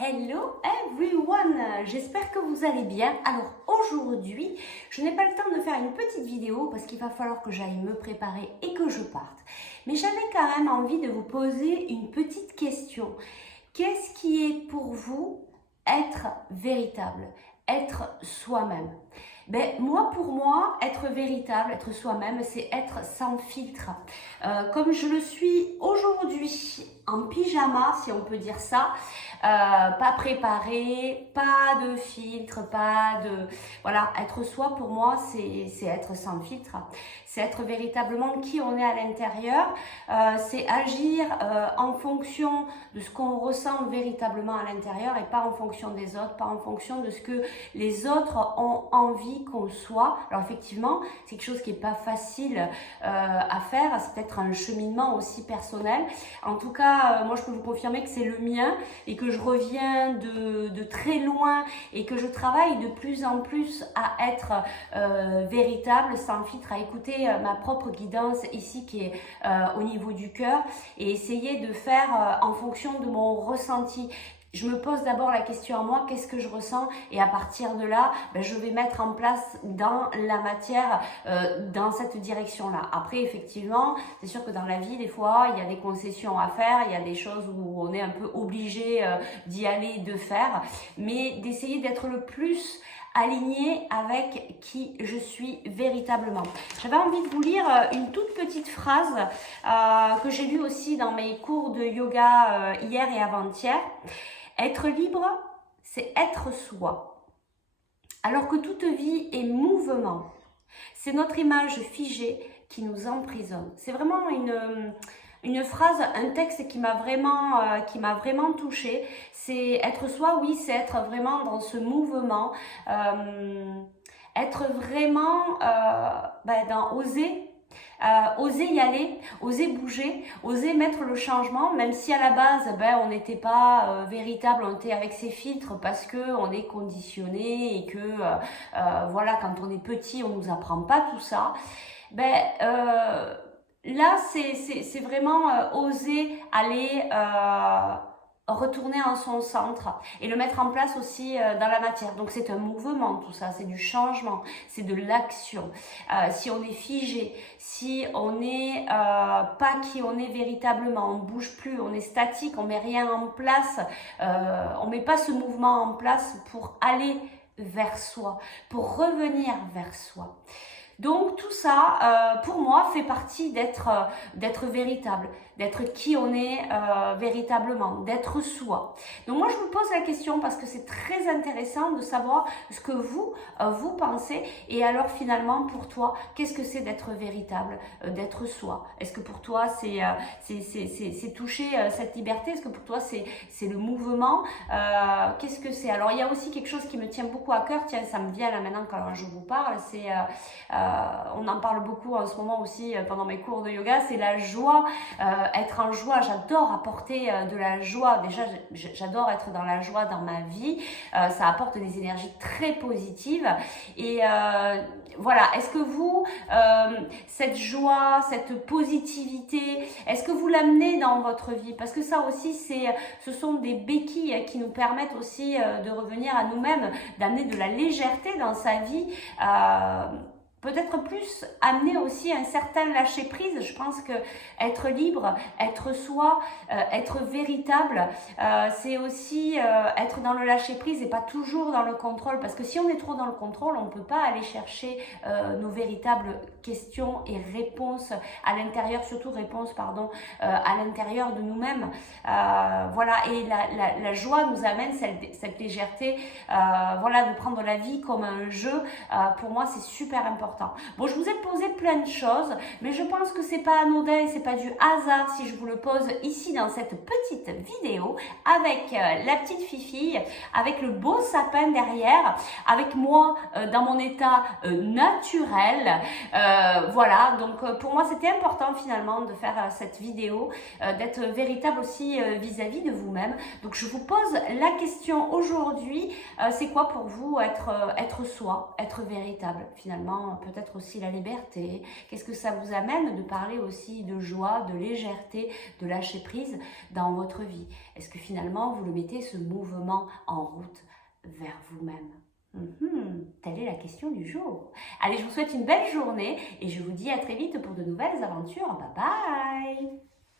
Hello everyone, j'espère que vous allez bien. Alors aujourd'hui, je n'ai pas le temps de faire une petite vidéo parce qu'il va falloir que j'aille me préparer et que je parte. Mais j'avais quand même envie de vous poser une petite question. Qu'est-ce qui est pour vous être véritable, être soi-même? Pour moi, être véritable, être soi-même, c'est être sans filtre. Comme je le suis aujourd'hui, en pyjama, si on peut dire ça, pas préparé, pas de filtre, pas de... Voilà, être soi pour moi, c'est être sans filtre. C'est être véritablement qui on est à l'intérieur. C'est agir en fonction de ce qu'on ressent véritablement à l'intérieur et pas en fonction des autres, pas en fonction de ce que les autres ont envie qu'on soit. Alors effectivement, c'est quelque chose qui n'est pas facile à faire. C'est peut-être un cheminement aussi personnel. En tout cas, moi je peux vous confirmer que c'est le mien et que je reviens de très loin et que je travaille de plus en plus à être véritable, sans filtre, à écouter ma propre guidance ici qui est au niveau du cœur et essayer de faire en fonction de mon ressenti. Je me pose d'abord la question à moi, qu'est-ce que je ressens? Et à partir de là, je vais mettre en place dans la matière, dans cette direction-là. Après, effectivement, c'est sûr que dans la vie, des fois, il y a des concessions à faire, il y a des choses où on est un peu obligé d'y aller, de faire, mais d'essayer d'être le plus aligné avec qui je suis véritablement. J'avais envie de vous lire une toute petite phrase que j'ai lue aussi dans mes cours de yoga hier et avant-hier. Être libre, c'est être soi. Alors que toute vie est mouvement, c'est notre image figée qui nous emprisonne. C'est vraiment une phrase, un texte qui m'a vraiment touchée. C'est être soi, oui, c'est être vraiment dans ce mouvement, être vraiment dans oser. Oser y aller, oser bouger, oser mettre le changement, même si à la base on n'était pas véritable, on était avec ses filtres parce que on est conditionné et que voilà, quand on est petit on nous apprend pas tout ça. Là c'est vraiment oser aller retourner en son centre et le mettre en place aussi dans la matière. Donc c'est un mouvement tout ça, c'est du changement, c'est de l'action. Si on est figé, si on n'est pas qui on est véritablement, on ne bouge plus, on est statique, on met rien en place, on met pas ce mouvement en place pour aller vers soi, pour revenir vers soi. Donc tout ça, pour moi, fait partie d'être véritable, d'être qui on est véritablement, d'être soi. Donc moi, je vous pose la question parce que c'est très intéressant de savoir ce que vous pensez. Et alors finalement, pour toi, qu'est-ce que c'est d'être véritable, d'être soi? Est-ce que pour toi, c'est toucher cette liberté? Est-ce que pour toi, c'est le mouvement? Qu'est-ce que c'est? Alors il y a aussi quelque chose qui me tient beaucoup à cœur. Tiens, ça me vient là maintenant quand je vous parle. C'est on en parle beaucoup en ce moment aussi pendant mes cours de yoga, c'est la joie, être en joie. J'adore apporter de la joie. Déjà, j'adore être dans la joie dans ma vie. Ça apporte des énergies très positives. Et voilà, est-ce que vous, cette joie, cette positivité, est-ce que vous l'amenez dans votre vie? Parce que ça aussi, ce sont des béquilles qui nous permettent aussi de revenir à nous-mêmes, d'amener de la légèreté dans sa vie. Peut-être plus amener aussi un certain lâcher prise. Je pense que être libre, être soi, être véritable, c'est aussi être dans le lâcher prise et pas toujours dans le contrôle. Parce que si on est trop dans le contrôle, on ne peut pas aller chercher nos véritables questions et réponses à l'intérieur, surtout réponses, à l'intérieur de nous-mêmes. Voilà, et la joie nous amène cette légèreté, voilà, de prendre la vie comme un jeu. Pour moi, c'est super important. Bon, je vous ai posé plein de choses, mais je pense que c'est pas anodin et c'est pas du hasard si je vous le pose ici dans cette petite vidéo avec la petite Fifi, avec le beau sapin derrière, avec moi dans mon état naturel. Voilà, donc pour moi c'était important finalement de faire cette vidéo, d'être véritable aussi vis-à-vis de vous-même. Donc je vous pose la question aujourd'hui, c'est quoi pour vous être soi, être véritable finalement? peut-être aussi la liberté? Qu'est-ce que ça vous amène de parler aussi de joie, de légèreté, de lâcher prise dans votre vie? Est-ce que finalement vous le mettez ce mouvement en route vers vous-même? Telle est la question du jour. Allez, je vous souhaite une belle journée et je vous dis à très vite pour de nouvelles aventures. Bye bye!